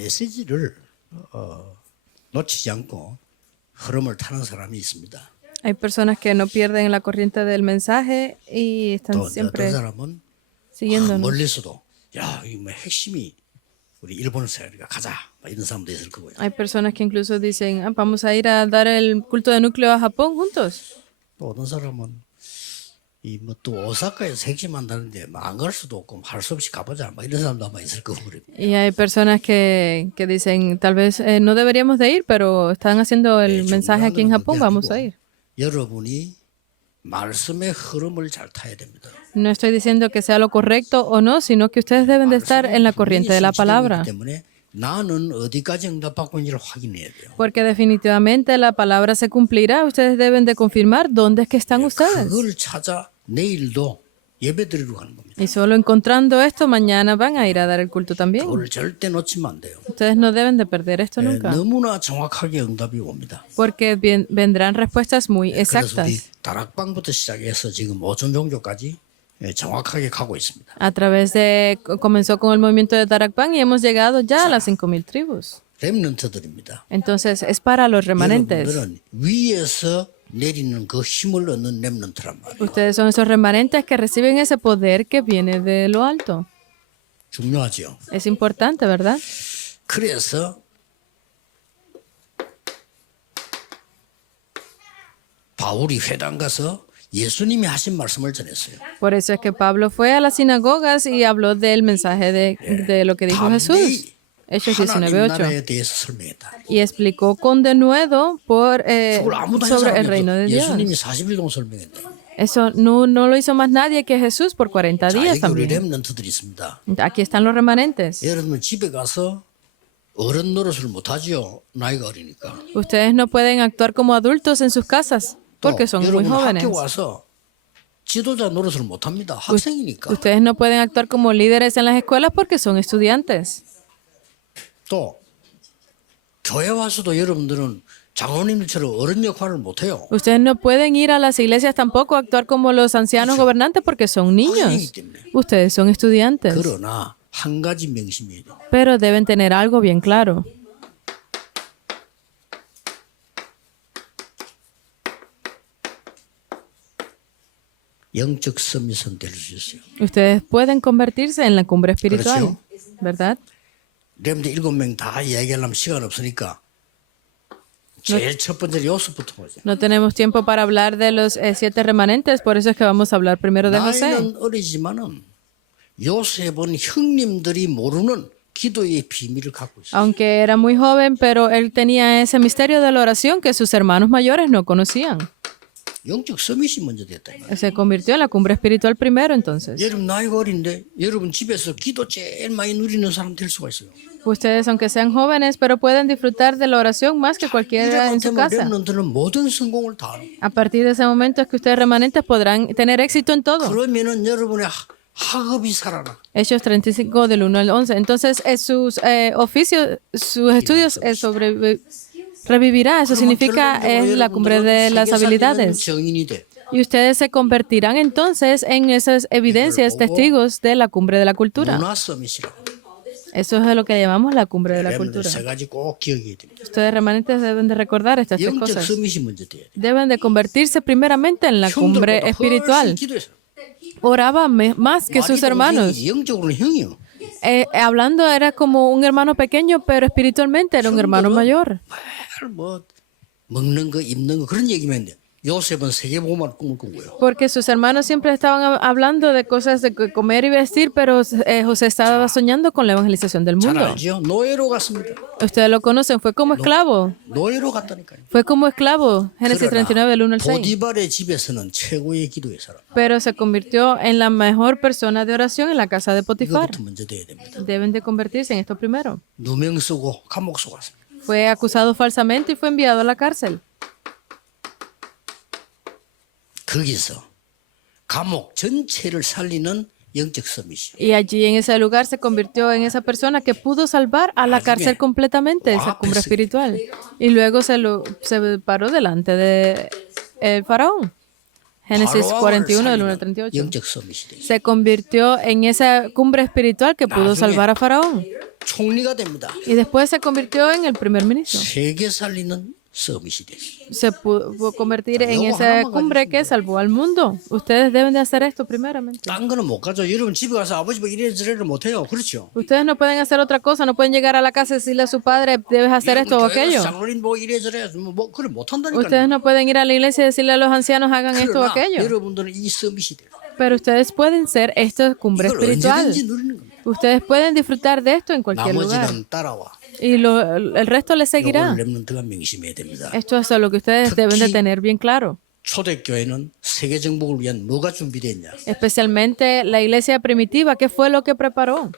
메시지를 놓치지 않고 흐름을 타는 사람이 있습니다. Hay personas que no pierden la corriente del mensaje y están 또 어떤 siempre 사람은 siguiéndonos. 멀리서도 야, 이거 뭐 핵심이 우리 일본에서 우리가 가자 막 이런 사람도 있을 거고요. Hay personas que incluso dicen, "Ah, vamos a ir a dar el culto de núcleo a Japón juntos." 또 어떤 사람은 이 뭐 또 오사카에서 핵심한다는데 안 갈 수도 없고 할 수 없이 가보자 막 이런 사람도 아마 있을 거고 그래요. Y hay personas que dicen, tal vez no deberíamos de ir, pero están haciendo el mensaje aquí en Japón, vamos a ir. 여러분이 말씀의 흐름을 잘 타야 됩니다. No estoy diciendo que sea lo correcto o no, sino que ustedes deben de estar en la corriente de la palabra. 때문에 나는 어디까지 응답받고 있는지를 확인해야 돼요. Porque definitivamente la palabra se cumplirá. Ustedes deben de confirmar dónde es que están ustedes. 그걸 찾아 내일도 예배드리러 가는 겁니다. Y solo encontrando esto, mañana van a ir a dar el culto también. 그걸 절대 놓치면 안 돼요. Ustedes no deben de perder esto nunca. 너무나 정확하게 응답이 옵니다. Porque vendrán respuestas muy 그래서 우리 exactas. 다락방부터 시작해서 지금 오촌 종교까지 정확하게 가고 있습니다. A través de, comenzó con el movimiento de Tarakpan y hemos llegado ya a las 5,000 tribus. 렘넌트들입니다. Entonces, es para los remanentes. 여러분들은 위에서 내리는 그 힘을 얻는 렘넌트란 말이에요. Ustedes son esos remanentes que reciben ese poder que viene de lo alto. 중요하죠. Es importante, ¿verdad? 그래서 바울이 회당 가서 예수님이 하신 말씀을 전했어요. Por eso es que Pablo fue a las sinagogas y habló del mensaje de lo que dijo Jesús. Hechos 하나님 19:8. 나라에 대해서 설명했다. Y explicó con denuedo 그걸 아무도 한 sobre 사람이 el reino de 없어. Dios. 예수님이 40일 동안 설명했대. Eso no lo hizo más nadie que Jesús por 40 자, días 여기 우리 también. 렘넌트들이 있습니다. Aquí están los remanentes. 여러분 집에 가서 어른 노릇을 못하지요. 나이가 어리니까. Ustedes no pueden actuar como adultos en sus casas 또 porque son muy 여러분 jóvenes. 학교 와서 지도자 노릇을 못합니다. 학생이니까. Ustedes no pueden actuar como líderes en las escuelas porque son estudiantes. 또 교회 와서도 여러분들은 장로님들처럼 어른 역할을 못해요. Ustedes no pueden ir a las iglesias tampoco a actuar como los ancianos gobernantes porque son niños. Ustedes son estudiantes. 그러나 한 가지 명심해야 돼요. Pero deben tener algo bien claro. 영적 서밋은 될 수 있어요. Ustedes pueden convertirse en la cumbre espiritual, 그렇죠? ¿verdad? 여러분들 7명 다 이야기하려면 시간 없으니까 제일 첫 번째 요셉부터 보자. No tenemos tiempo para hablar de los 7 remanentes, por eso es que vamos a hablar primero de José. 나이는 어리지만은 요셉은 형님들이 모르는 기도의 비밀을 갖고 있어요. Aunque era muy joven, pero él tenía ese misterio de la oración que sus hermanos mayores no conocían. 영적 서밋이 먼저 됐다. Se convirtió en la cumbre espiritual primero, entonces. 여러분 나이가 어린데 여러분 집에서 기도 제일 많이 누리는 사람 될 수가 있어요. Ustedes, aunque sean jóvenes, pero pueden disfrutar de la oración más que cualquiera en su casa. 렘넌트는 모든 성공을 다 하는. A partir de ese momento es que ustedes remanentes podrán tener éxito en todo. 그러면은 여러분의 학업이 살아나. Hechos 35 del 1 al 11. Entonces, sus oficios, sus estudios revivirá. Eso significa es la cumbre de las habilidades. 정인이 돼. Y ustedes se convertirán entonces en esas evidencias, testigos de la cumbre de la cultura. 문화 서밋이라고. Eso es lo que llamamos la cumbre de la 렘넌트 cultura. 세 가지 꼭 기억해야 됩니다. Ustedes remanentes deben de recordar estas 3 영적 cosas. 서밋이 먼저 돼야 돼. Deben de convertirse primeramente en la cumbre 형들보다 espiritual. 훨씬 기도해서. Oraba más que sus hermanos. 영적으로는 형이요. Hablando era como un hermano pequeño, pero espiritualmente era un hermano mayor. 뭐 먹는 거, 입는 거 그런 얘기만 했는데 요셉은 세계복음을 꿈을 꾼 거예요. Porque sus hermanos siempre estaban hablando de cosas de comer y vestir, pero José estaba soñando con la evangelización del 잘 mundo. 알죠? 노예로 갔습니다. Ustedes lo conocen, fue como esclavo. 노예로 갔다니까요. Fue como esclavo, Génesis 39, del 1 al 6. 보디발의 집에서는 최고의 기도의 사람. Pero se convirtió en la mejor persona de oración en la casa de Potifar. 이거부터 먼저 돼야 됩니다. Deben de convertirse en esto primero. 누명 쓰고 감옥 속았습니다. Fue acusado falsamente y fue enviado a la cárcel. 거기서 감옥 전체를 살리는 영적 서밋이. Y allí en ese lugar se convirtió en esa persona que pudo salvar a la cárcel completamente, esa cumbre espiritual. Y luego se paró delante de el faraón. Génesis 41 del 1 al 38. 영적 서밋이 돼. Se convirtió en esa cumbre espiritual que pudo salvar a Faraón. 총리가 됩니다. Y después se convirtió en el primer ministro. 세계 살리는 서밋이 됐어요. Se pudo convertir en esa cumbre que salvó al mundo. Ustedes deben de hacer esto primeramente. 딴 거는 못 가죠. 여러분 집에 가서 아버지 뭐 이래저래를 못 해요. 그렇죠? Ustedes no pueden hacer otra cosa, no pueden llegar a la casa y decirle a su padre, debes hacer esto o aquello. 장로님 뭐 이래저래 뭐 그걸 못 한다니까요. Ustedes no pueden ir a la iglesia y decirle a los ancianos, hagan esto o 그러나 aquello. 여러분들은 이 서밋이 돼요. Pero ustedes pueden ser esta cumbre 이걸 espiritual. 언제든지 누리는 겁니다. Ustedes pueden disfrutar de esto en cualquier lugar. 나머지는 따라와. Y el resto les seguirá. 이걸 렘넌트가 명심해야 됩니다. Esto es lo que ustedes deben de tener bien claro. 초대교회는 세계 정복을 위한 뭐가 준비됐냐? Especialmente la iglesia primitiva, ¿qué fue lo que preparó?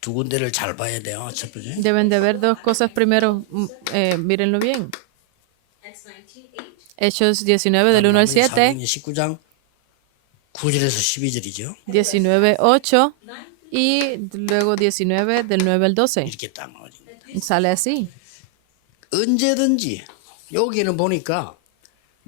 두 군데를 잘 봐야 돼요. 첫 번째. Deben de ver dos cosas primero, mírenlo bien. Hechos 19 del 1 al 7, 19장 9절에서 12절이죠. 19, 8 y luego 19 del 9 al 12. 이렇게 딱 나와집니다. Sale así. 언제든지 여기는 보니까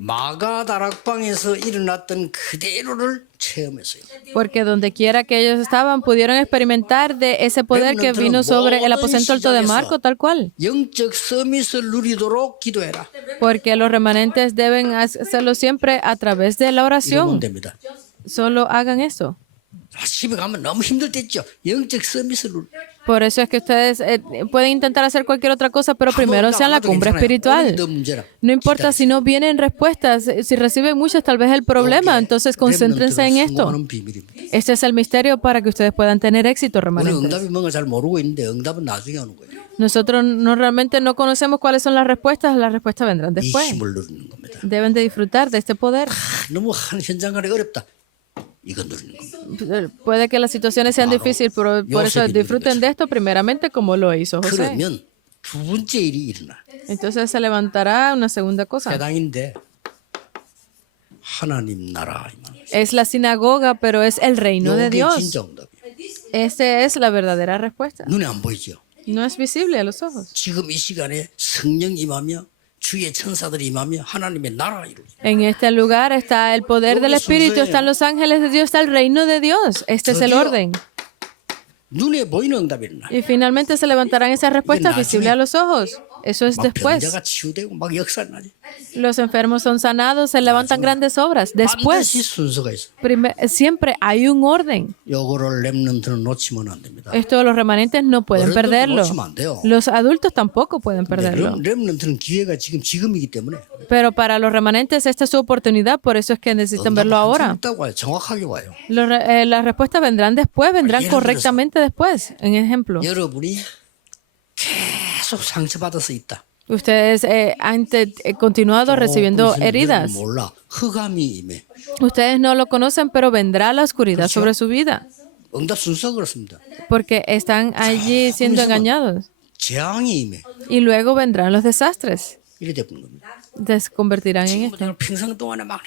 마가 다락방에서 일어났던 그대로를 체험했어요. Porque donde quiera que ellos estaban, pudieron experimentar de ese poder que vino sobre el aposento alto de Marco, tal cual. 영적 서밋을 누리도록 기도해라. Porque los remanentes deben hacerlo siempre a través de la 이러면 oración. 됩니다. Solo hagan eso. 집에 가면 너무 힘들 때 있죠. 영적 서밋을 누리. Por eso es que ustedes pueden intentar hacer cualquier otra cosa, pero primero sean la cumbre espiritual. No importa si no vienen respuestas, si reciben muchas, tal vez el problema, entonces concéntrense en esto. Este es el misterio para que ustedes puedan tener éxito, 우리 remanentes. 응답이 뭔가 잘 모르고 있는데 응답은 나중에 오는 거예요. Nosotros realmente no conocemos cuáles son las respuestas vendrán 이 después. 힘을 누리는 겁니다. Deben de disfrutar de este poder. 너무 한 현장간에 어렵다. 이거 누리는 겁니다. Puede que las situaciones sean difíciles, pero por eso disfruten de esto primeramente como lo hizo José. 그러면 두 번째 일이 일어나. Entonces se levantará una segunda cosa. 회당인데 하나님 나라. 이 말. Es la sinagoga, pero es el reino de 요게 Dios. 진짜 응답이에요. Esa es la verdadera respuesta. 눈에 안 보이죠. No es visible a los ojos. 지금 이 시간에 성령 임하며 주의 천사들이 임하며 하나님의 나라 이루어져. En este lugar está el poder del Espíritu, están los ángeles de Dios, está el reino de Dios. Este es el orden. 눈에 보이는 응답이 일어나. Y finalmente se levantarán esas respuestas visibles a los ojos. Eso es 막 después. 병자가 치유되고 막 역사가 나지. Los enfermos son sanados, se levantan grandes obras. Después, 반드시 순서가 있어. siempre hay un orden. 요거를 렘넌트는 놓치면 안 됩니다. Esto los remanentes no pueden 어른들도 perderlo. 놓치면 안 돼요. Los adultos tampoco pueden perderlo. 렘넌트는 기회가 지금이기 때문에 Pero para los remanentes esta es su oportunidad, por eso es que necesitan verlo ahora. 있다고 와요. 정확하게 와요. Las respuestas vendrán después, vendrán 예를 correctamente después. En ejemplo, 여러분이 계속 상처받아서 있다. ustedes han continuado recibiendo 조금 있으면 heridas. 여러분 몰라. 흑암이 임해. Ustedes no lo conocen, pero vendrá la oscuridad sobre su vida, 응답 순서가 그렇습니다. porque están allí siendo engañados. 재앙이 임해. Y luego vendrán los desastres. 이래 되는 겁니다. Se convertirán en esto. 지금 평생 동안에 막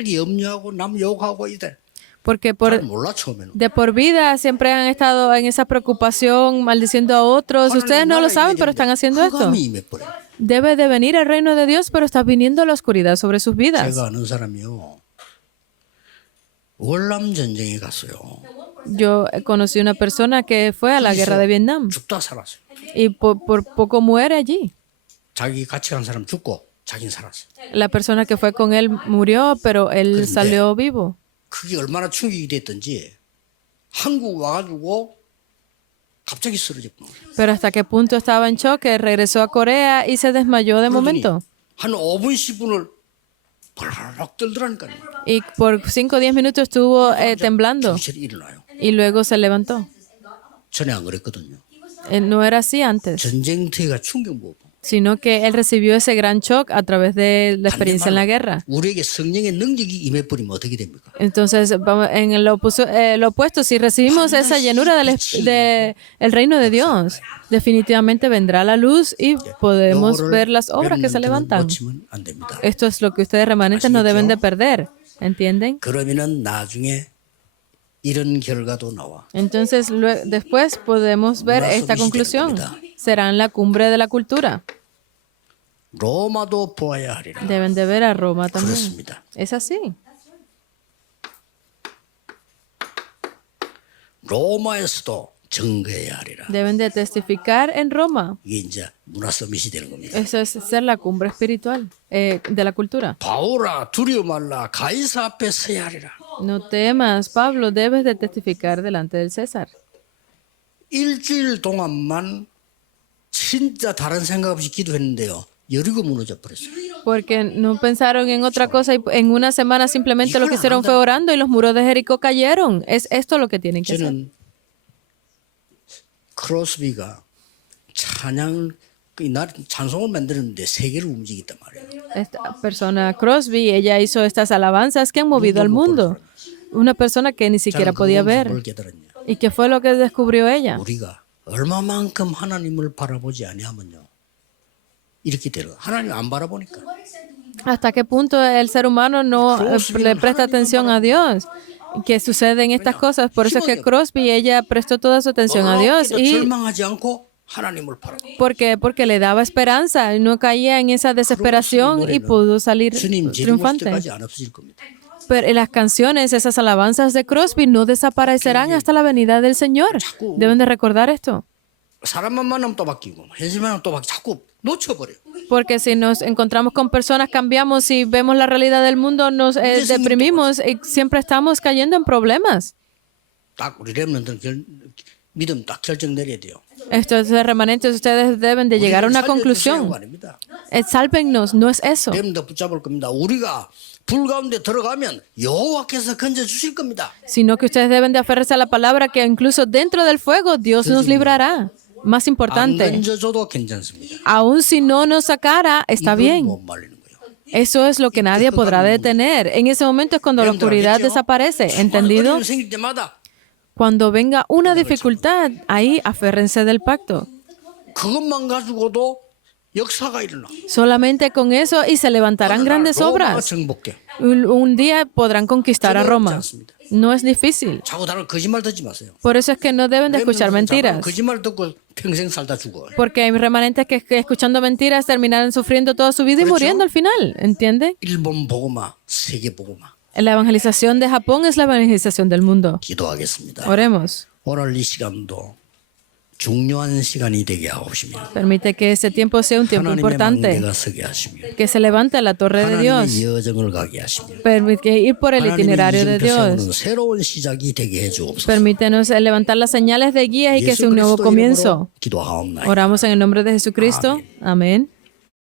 염려하고 남 욕하고 이래. Porque 잘 몰라 처음에는. de por vida siempre han estado en esa preocupación, maldiciendo a otros. Ustedes no lo saben, pero están haciendo esto. 흑암이 임해버려. Debe de venir el reino de Dios, pero está viniendo la oscuridad sobre sus vidas. 제가 아는 사람이요. 월남 전쟁에 갔어요. Yo conocí una persona que fue a la guerra de Vietnam 죽다 살았어요. y por poco muere allí. 자기 같이 간 사람 죽고 자기는 살았어요. La persona que fue con él murió, pero él salió vivo. 그게 얼마나 충격이 됐던지 한국 와가지고 갑자기 쓰러졌구나. Pero hasta qué punto estaba en choque, regresó a Corea y se desmayó de momento. 한 5분 10분을 벌럭 떨더라니까요. Y por 5 o 10 minutos estuvo temblando 정신이 일어나요. y luego se levantó. 전에 안 그랬거든요. No era así antes, 전쟁터가 충격 못 받고. sino que él recibió ese gran shock a través de la experiencia en la guerra. 우리에게 성령의 능력이 임해버리면 어떻게 됩니까? Entonces, en el lo opuesto, si recibimos esa llenura el reino de Dios, definitivamente vendrá la luz y podemos ver las obras que se levantan. 놓치면 안 됩니다. Esto es lo que ustedes remanentes no deben de perder. ¿Entienden? 그러면은 나중에 이런 결과도 나와. Entonces, después podemos ver esta conclusión. Será en la cumbre de la cultura. 로마도 보아야 하리라. Deben de ver a Roma también. 그렇습니다. Es así. 로마에서도 증거해야 하리라. Deben de testificar en Roma. 이게 이제 문화 서밋이 되는 겁니다. Eso es ser la cumbre espiritual de la cultura. 바울아 두려워 말라 가이사 앞에 서야 하리라. No temas, Pablo, debes de testificar delante del César. 일주일 동안만 진짜 다른 생각 없이 기도했는데요. 여리고 무너져 버렸어요. Porque no pensaron en otra cosa y en una semana simplemente lo que hicieron fue orando y los muros de Jericó cayeron. Es esto lo que tienen que hacer. 저는 크로스비가 찬송을 만드는데 세계를 움직였단 말이에요. Esta persona, Crosby, ella hizo estas alabanzas que han movido al mundo. Una persona que ni siquiera 저는 podía 그거 ver. 뭘 깨달았냐? ¿Y qué fue lo que descubrió ella? 우리가 얼마만큼 하나님을 바라보지 아니하면요. 이렇게 되는 거예요. 하나님 안 바라보니까. ¿Hasta qué punto el ser humano no le presta atención a Dios? Que suceden estas cosas. Por eso es que Crosby, ella prestó toda su atención a Dios. 놀랍게도 ¿Y 절망하지 않고 하나님을 바라보고. por qué? Porque le daba esperanza y no caía en esa desesperación y pudo salir 주님 재림 오실 triunfante. 때까지 안 없어질 겁니다. Pero las canciones, esas alabanzas de Crosby no desaparecerán hasta la venida del Señor. Deben de recordar esto. 사람만 만나면 또 바뀌고 현실만 하면 또 바뀌고 자꾸 놓쳐버려요. Porque si nos encontramos con personas, cambiamos y vemos la realidad del mundo, nos deprimimos y siempre estamos cayendo en problemas. 딱 우리 렘넌트는 믿음 딱 결정 내려야 돼요. Estos remanentes, ustedes deben de llegar a una 우리를 살려주시는 conclusión. 거 아닙니다. Sálvennos, no es eso. 렘넌트 붙잡을 겁니다. 우리가 불 가운데 들어가면 여호와께서 건져 주실 겁니다. Sino que ustedes deben de aferrarse a la palabra que incluso dentro del fuego Dios nos librará. Más 안 importante, 건져줘도 괜찮습니다. aun si no nos sacara, está 이건 bien. 못 말리는 거예요. Eso es lo que nadie podrá detener. En ese momento es cuando la oscuridad desaparece. ¿Entendido? 어려움 생길 때마다 Cuando venga una dificultad, ahí aférrense del pacto. 그것만 가지고도 역사가 일어나. Solamente con eso y se levantarán grandes 로마 obras. 정복해. Un día podrán conquistar a Roma. No es difícil. 자꾸 다른 거짓말 듣지 마세요. Por eso es que no deben de escuchar mentiras. 거짓말 듣고 평생 살다 죽어. Porque hay remanentes que escuchando mentiras terminarán sufriendo toda su vida y muriendo al final. ¿Entiende? 일본 복음화, 세계 복음화. La evangelización de Japón es la evangelización del mundo. 기도하겠습니다. Oremos. 오늘 이 시간도 중요한 시간이 되게 하옵시며 Permite que ese tiempo sea un tiempo 하나님의 importante. 망대가 서게 하시며 Que se levante la torre de Dios. 하나님의 여정을 가게 하시며 Permite ir por el itinerario de 하나님의 이름 Dios. 세우는 새로운 시작이 되게 해주옵소서. Permítenos levantar las señales de guía y que sea un nuevo 예수 그리스도 comienzo. 이름으로 기도하옵나이다. Oramos en el nombre de Jesucristo. Amén.